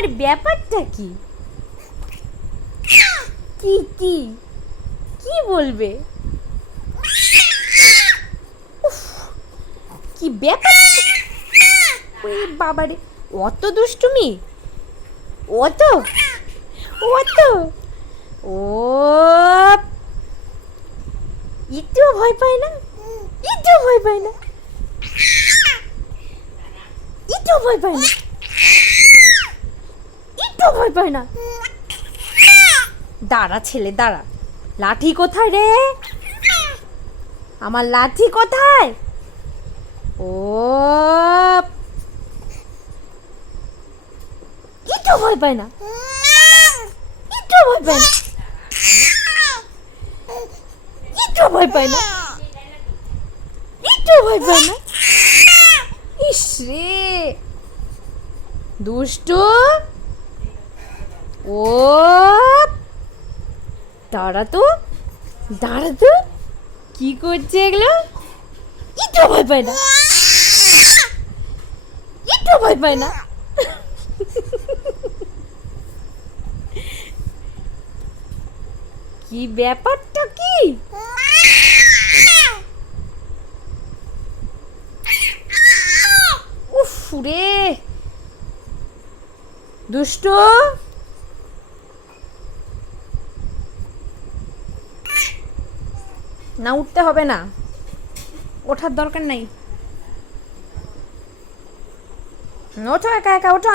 তোমার ব্যাপারটা কি? কি কি? কি বলবে? কি ব্যাপার? ওই বাবারে, অত দুষ্টুমি? অত? অত? ও একটু ভয় পায় না? একটু ভয় পায় না? একটু ভয় পায় না? ভয় পায় না। দাঁড়া ছেলে, দাঁড়া। লাঠি কোথায় রে? আমার লাঠি কোথায়? ও। একটু ভয় পায় না। একটু ভয় পায় না। একটু ভয় পায় না। একটু ভয় পায় না। ইস রে। দুষ্টু। ও দাঁড়া তো দাঁড়া তো। কি করছে এগুলো? ভয় পায় না। ভয় পায় না। কি ব্যাপারটা কি? উফ রে। দুষ্টু। না উঠতে হবে না। ওঠার দরকার নেই। ওঠো একা একা ওঠো।